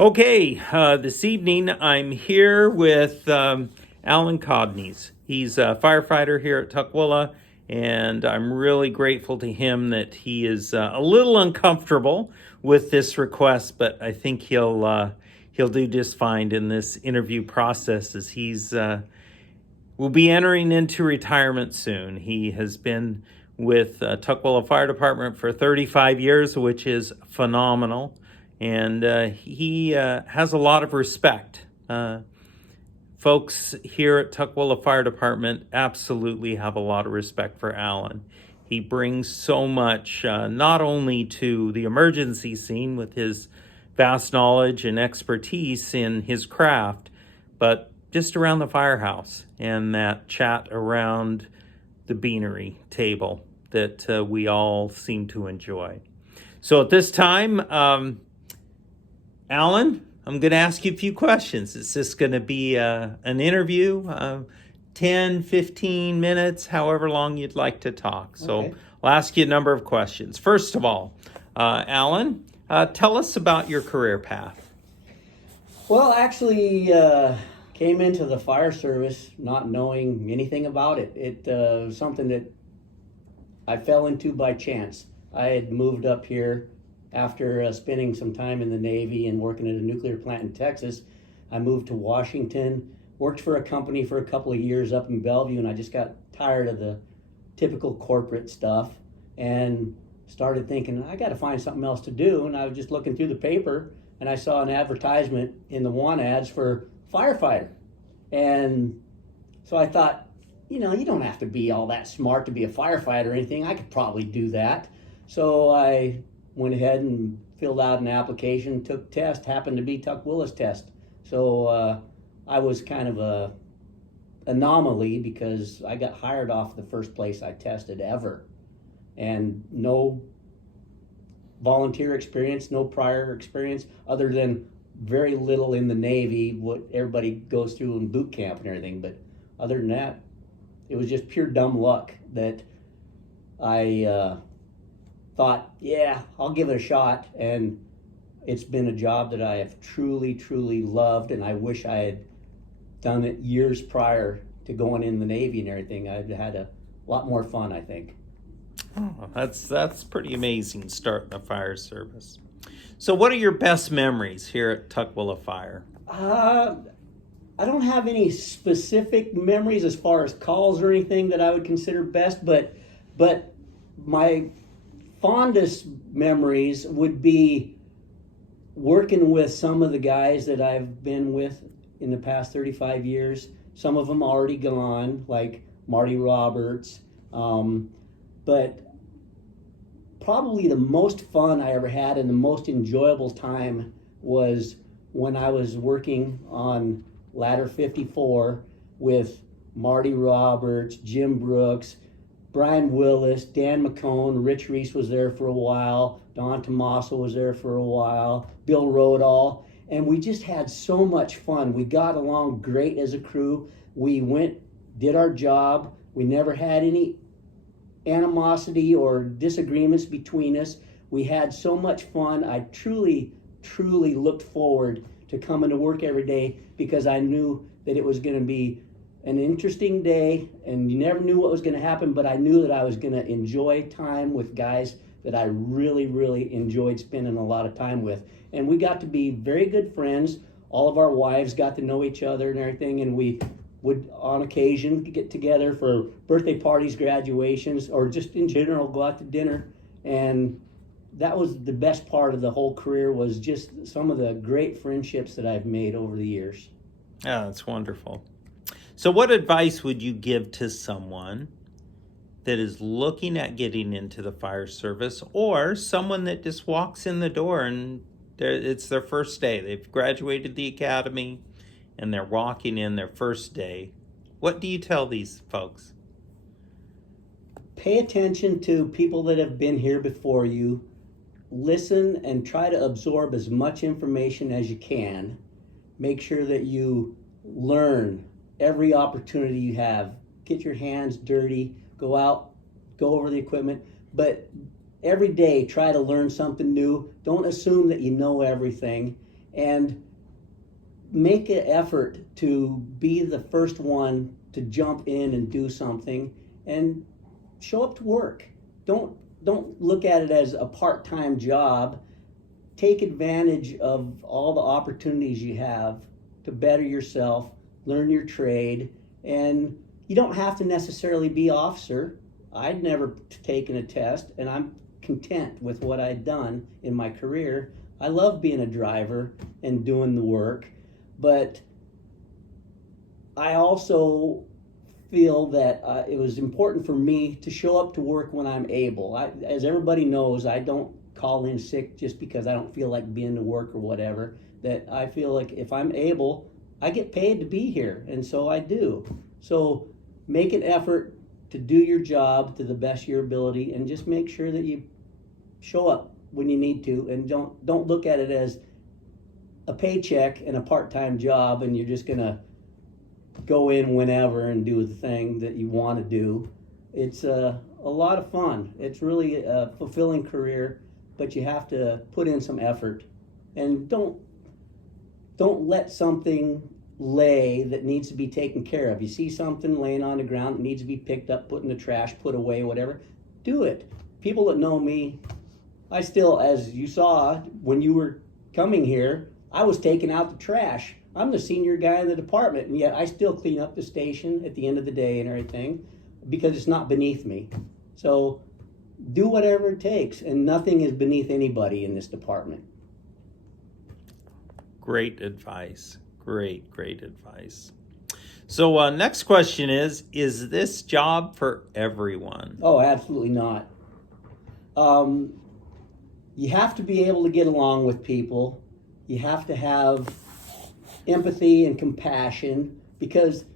Okay, this evening I'm here with Alan Codneys. He's a firefighter here at Tukwila, and I'm really grateful to him that he is a little uncomfortable with this request, but I think he'll do just fine in this interview process as he's will be entering into retirement soon. He has been with Tukwila Fire Department for 35 years, which is phenomenal. And he has a lot of respect. Folks here at Tukwila Fire Department absolutely have a lot of respect for Alan. He brings so much, not only to the emergency scene with his vast knowledge and expertise in his craft, but just around the firehouse and that chat around the beanery table that we all seem to enjoy. So at this time, Alan, I'm going to ask you a few questions. It's just going to be an interview, 10, 15 minutes, however long you'd like to talk. So Okay. I'll ask you a number of questions. First of all, Alan, tell us about your career path. Well, actually, came into the fire service not knowing anything about it. It was something that I fell into by chance. I had moved up here after spending some time in the Navy and working at a nuclear plant in Texas. I moved to Washington, worked for a company for a couple of years up in Bellevue, and I just got tired of the typical corporate stuff and started thinking, I got to find something else to do. And I was just looking through the paper and I saw an advertisement in the want ads for firefighter. And so I thought, you don't have to be all that smart to be a firefighter or anything. I could probably do that. So I went ahead and filled out an application, took test, happened to be Tukwila's test. So I was kind of a anomaly because I got hired off the first place I tested ever. And no volunteer experience, no prior experience other than very little in the Navy, what everybody goes through in boot camp and everything. But other than that, it was just pure dumb luck that I thought, yeah, I'll give it a shot. And it's been a job that I have truly, truly loved. And I wish I had done it years prior to going in the Navy and everything. I'd had a lot more fun, I think. Oh, that's pretty amazing, starting a fire service. So what are your best memories here at Tukwila Fire? I don't have any specific memories as far as calls or anything that I would consider best, but my fondest memories would be working with some of the guys that I've been with in the past 35 years. Some of them already gone, like Marty Roberts. But probably the most fun I ever had and the most enjoyable time was when I was working on Ladder 54 with Marty Roberts, Jim Brooks, Brian Willis, Dan McCone, Rich Reese was there for a while, Don Tomaso was there for a while, Bill Rodall, and we just had so much fun. We got along great as a crew. We went, did our job. We never had any animosity or disagreements between us. We had so much fun. I truly, truly looked forward to coming to work every day because I knew that it was going to be an interesting day and you never knew what was going to happen, but I knew that I was going to enjoy time with guys that I really, really enjoyed spending a lot of time with. And we got to be very good friends. All of our wives got to know each other and everything, and we would on occasion get together for birthday parties, graduations, or just in general go out to dinner. And that was the best part of the whole career, was just some of the great friendships that I've made over the years. Yeah, that's wonderful. So what advice would you give to someone that is looking at getting into the fire service, or someone that just walks in the door and it's their first day? They've graduated the academy and they're walking in their first day. What do you tell these folks? Pay attention to people that have been here before you. Listen and try to absorb as much information as you can. Make sure that you learn every opportunity you have. Get your hands dirty, go out, go over the equipment, but every day try to learn something new. Don't assume that you know everything, and make an effort to be the first one to jump in and do something, and show up to work. Don't look at it as a part-time job. Take advantage of all the opportunities you have to better yourself, learn your trade, and you don't have to necessarily be officer. I'd never taken a test, and I'm content with what I'd done in my career. I love being a driver and doing the work, but I also feel that it was important for me to show up to work when I'm able. As everybody knows, I don't call in sick just because I don't feel like being to work or whatever. That I feel like if I'm able, I get paid to be here, and so I do. So make an effort to do your job to the best of your ability, and just make sure that you show up when you need to, and don't look at it as a paycheck and a part-time job and you're just gonna go in whenever and do the thing that you want to do. It's a lot of fun. It's really a fulfilling career, but you have to put in some effort, and don't let something lay that needs to be taken care of. You see something laying on the ground that needs to be picked up, put in the trash, put away, whatever, do it. People that know me, I still, as you saw when you were coming here, I was taking out the trash. I'm the senior guy in the department, and yet I still clean up the station at the end of the day and everything, because it's not beneath me. So do whatever it takes, and nothing is beneath anybody in this department. Great advice. Great advice. So next question is this job for everyone? Oh, absolutely not. You have to be able to get along with people. You have to have empathy and compassion, because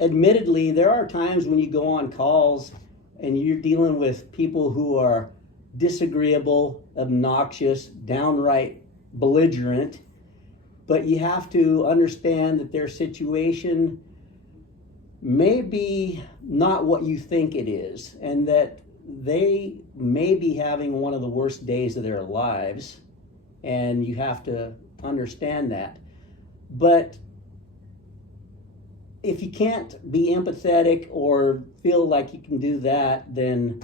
admittedly there are times when you go on calls and you're dealing with people who are disagreeable, obnoxious, downright belligerent, but you have to understand that their situation may be not what you think it is, and that they may be having one of the worst days of their lives, and you have to understand that. But if you can't be empathetic or feel like you can do that, then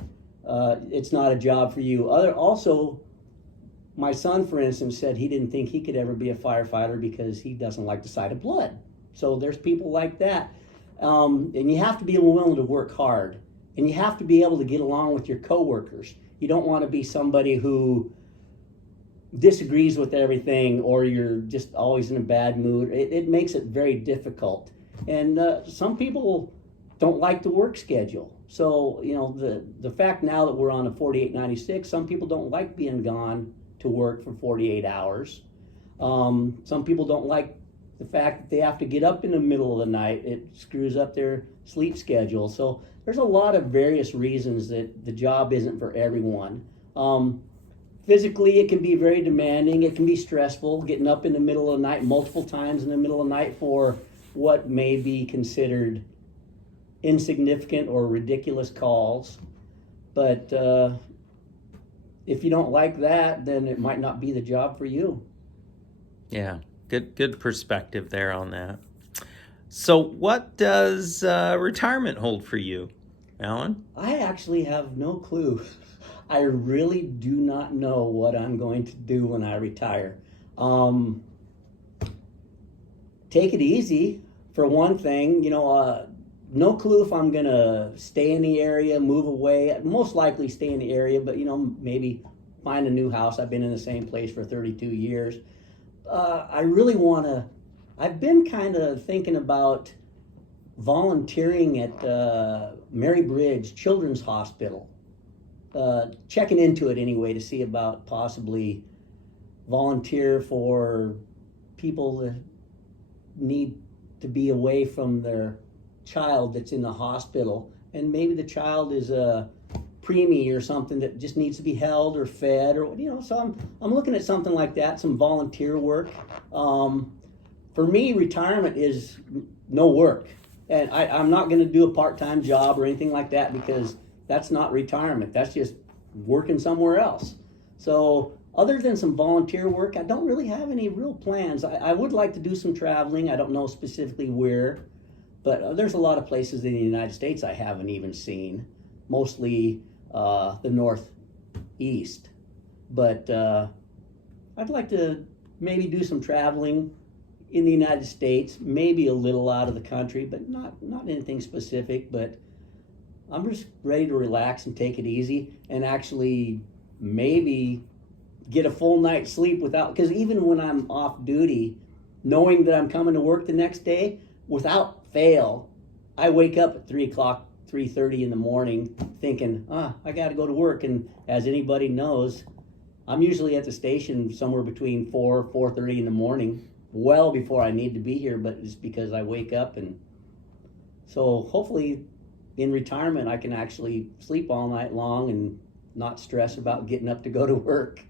it's not a job for you. Also, my son, for instance, said he didn't think he could ever be a firefighter because he doesn't like the sight of blood. So there's people like that. And you have to be willing to work hard. And you have to be able to get along with your coworkers. You don't want to be somebody who disagrees with everything, or you're just always in a bad mood. It makes it very difficult. And some people don't like the work schedule. So, you know, the fact now that we're on a 4896, some people don't like being gone to work for 48 hours. Some people don't like the fact that they have to get up in the middle of the night. It screws up their sleep schedule. So there's a lot of various reasons that the job isn't for everyone. Physically, it can be very demanding. It can be stressful, getting up in the middle of the night multiple times in the middle of the night for what may be considered insignificant or ridiculous calls. But if you don't like that, then it might not be the job for you. Yeah, good perspective there on that. So what does retirement hold for you, Alan? I actually have no clue. I really do not know what I'm going to do when I retire. Take it easy, for one thing. You know, no clue if I'm going to stay in the area, move away. Most likely stay in the area, but, you know, maybe find a new house. I've been in the same place for 32 years. I really want to, I've been kind of thinking about volunteering at Mary Bridge Children's Hospital. Checking into it anyway to see about possibly volunteer for people that need to be away from their child that's in the hospital, and maybe the child is a preemie or something that just needs to be held or fed, or, you know. So I'm looking at something like that, some volunteer work. For me, retirement is no work, and I'm not going to do a part-time job or anything like that, because that's not retirement. That's just working somewhere else. So other than some volunteer work, I don't really have any real plans. I would like to do some traveling. I don't know specifically where, but there's a lot of places in the United States I haven't even seen, mostly the Northeast. But I'd like to maybe do some traveling in the United States, maybe a little out of the country, but not anything specific. But I'm just ready to relax and take it easy, and actually maybe get a full night's sleep without, because even when I'm off duty, knowing that I'm coming to work the next day, without fail, I wake up at 3 o'clock, 3:30 in the morning thinking, I got to go to work. And as anybody knows, I'm usually at the station somewhere between 4:30 in the morning, well before I need to be here, but it's because I wake up. And so hopefully in retirement, I can actually sleep all night long and not stress about getting up to go to work.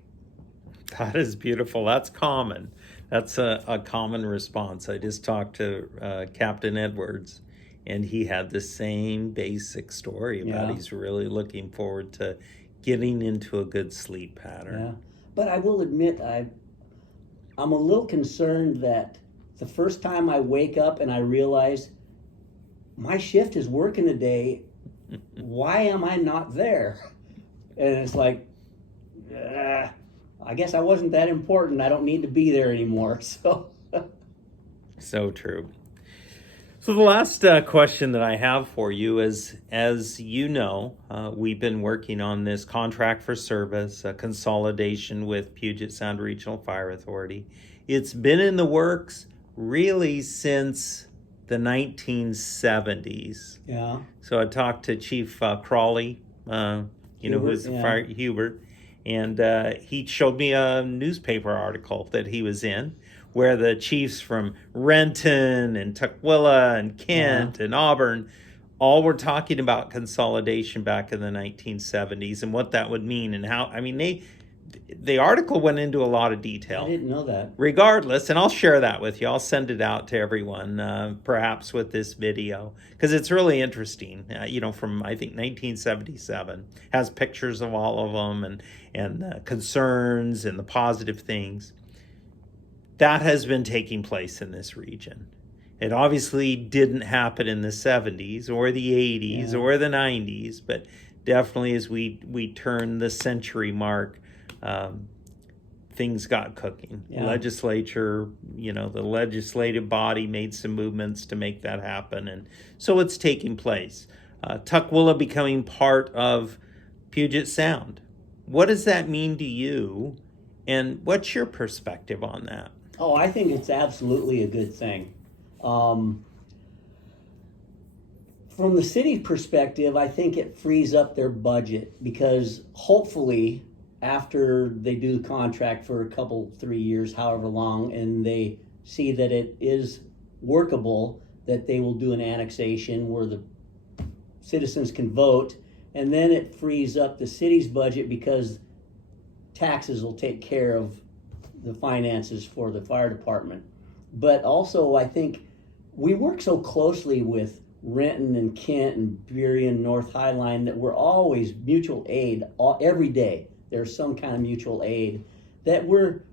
That is beautiful. That's common. That's a common response. I just talked to Captain Edwards, and he had the same basic story about he's really looking forward to getting into a good sleep pattern. Yeah, but I will admit I'm a little concerned that the first time I wake up and I realize my shift is working today, why am I not there? And it's like, I guess I wasn't that important. I don't need to be there anymore. So true. So the last question that I have for you is, as you know, we've been working on this contract for service, a consolidation with Puget Sound Regional Fire Authority. It's been in the works really since the 1970s. Yeah. So I talked to Chief Crawley, who's the fire, Hubert, and he showed me a newspaper article that he was in, where the chiefs from Renton and Tukwila and Kent and Auburn all were talking about consolidation back in the 1970s and what that would mean and how. I mean, the article went into a lot of detail. I didn't know that. Regardless, and I'll share that with you. I'll send it out to everyone, perhaps with this video, because it's really interesting. From I think 1977, has pictures of all of them and concerns and the positive things that has been taking place in this region. It obviously didn't happen in the 70s or the 80s or the 90s, but definitely as we turn the century mark, things got cooking. Legislature, the legislative body made some movements to make that happen. And so it's taking place. Tukwila becoming part of Puget Sound. What does that mean to you? And what's your perspective on that? Oh, I think it's absolutely a good thing. From the city perspective, I think it frees up their budget, because hopefully after they do the contract for a couple, 3 years, however long, and they see that it is workable, that they will do an annexation where the citizens can vote, and then it frees up the city's budget because taxes will take care of the finances for the fire department. But also, I think we work so closely with Renton and Kent and Burien, North Highline, that we're always mutual aid every day. There's some kind of mutual aid, that we're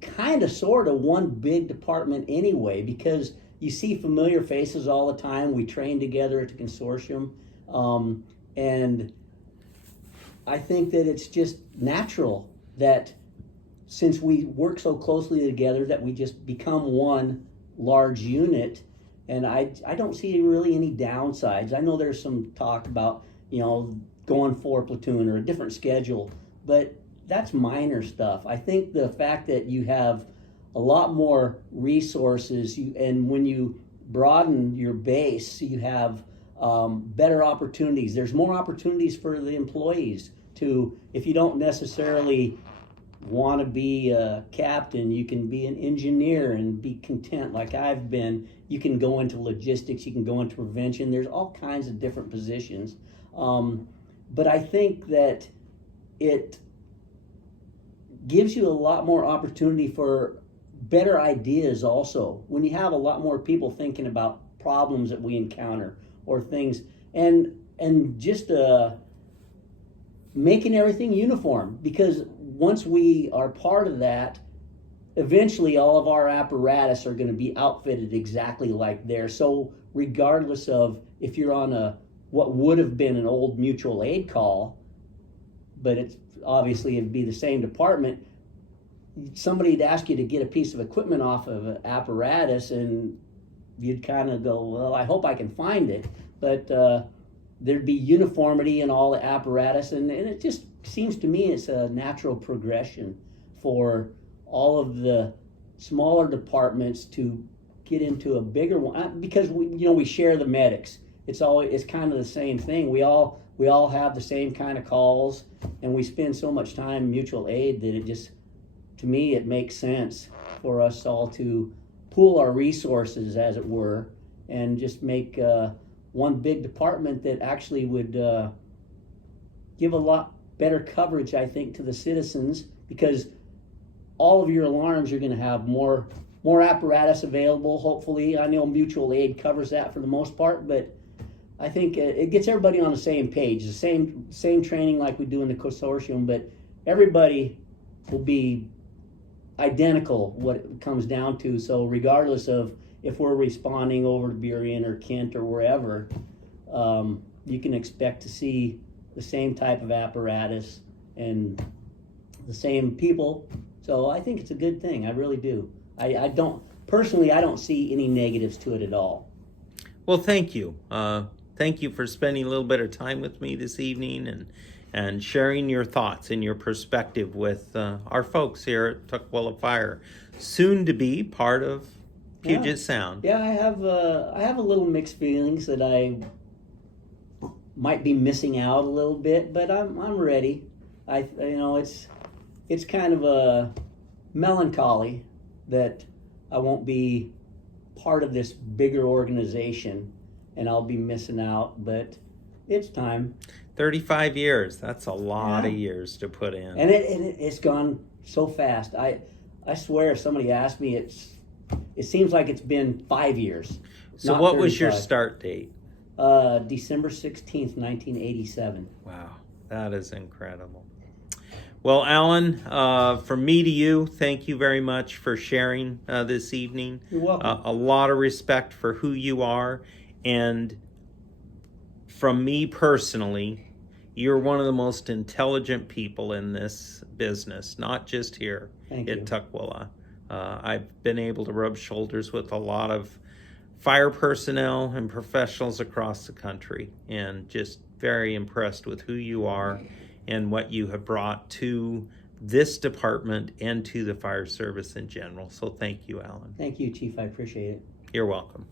kind of sort of one big department anyway, because you see familiar faces all the time. We train together at the consortium, and I think that it's just natural that since we work so closely together, that we just become one large unit. And I don't see really any downsides. I know there's some talk about, going 4 platoon or a different schedule, but that's minor stuff. I think the fact that you have a lot more resources, and when you broaden your base, you have better opportunities. There's more opportunities for the employees to, if you don't necessarily want to be a captain, you can be an engineer and be content like I've been. You can go into logistics, you can go into prevention. There's all kinds of different positions. But I think that it gives you a lot more opportunity for better ideas also. When you have a lot more people thinking about problems that we encounter or things, and just making everything uniform, because once we are part of that, eventually all of our apparatus are going to be outfitted exactly like theirs. So regardless of if you're on what would have been an old mutual aid call, but it's obviously it'd be the same department, somebody'd ask you to get a piece of equipment off of an apparatus, and you'd kind of go, well, I hope I can find it. But there'd be uniformity in all the apparatus, and it just seems to me it's a natural progression for all of the smaller departments to get into a bigger one, because we share the medics. It's kind of the same thing. We all have the same kind of calls, and we spend so much time in mutual aid that it just, to me, it makes sense for us all to pool our resources, as it were, and just make one big department that actually would give a lot better coverage, I think, to the citizens, because all of your alarms are going to have more apparatus available, hopefully. I know mutual aid covers that for the most part, but I think it gets everybody on the same page, the same training like we do in the consortium, but everybody will be identical what it comes down to. So regardless of if we're responding over to Burien or Kent or wherever, you can expect to see the same type of apparatus and the same people. So I think it's a good thing. I really do. I don't see any negatives to it at all. Well, thank you. Thank you for spending a little bit of time with me this evening and sharing your thoughts and your perspective with our folks here at Tukwila Fire, soon to be part of Puget Sound. Yeah, I have a little mixed feelings that I might be missing out a little bit, but I'm ready. It's kind of a melancholy that I won't be part of this bigger organization and I'll be missing out, but it's time. 35 years, that's a lot of years to put in. And it's gone so fast. I swear, if somebody asked me, it seems like it's been 5 years. So what was your start date? December 16th, 1987. Wow, that is incredible. Well, Alan, from me to you, thank you very much for sharing this evening. You're welcome. A lot of respect for who you are. And from me personally, you're one of the most intelligent people in this business, not just here at Tukwila. I've been able to rub shoulders with a lot of fire personnel and professionals across the country, and just very impressed with who you are and what you have brought to this department and to the fire service in general. So thank you, Alan. Thank you, Chief. I appreciate it. You're welcome.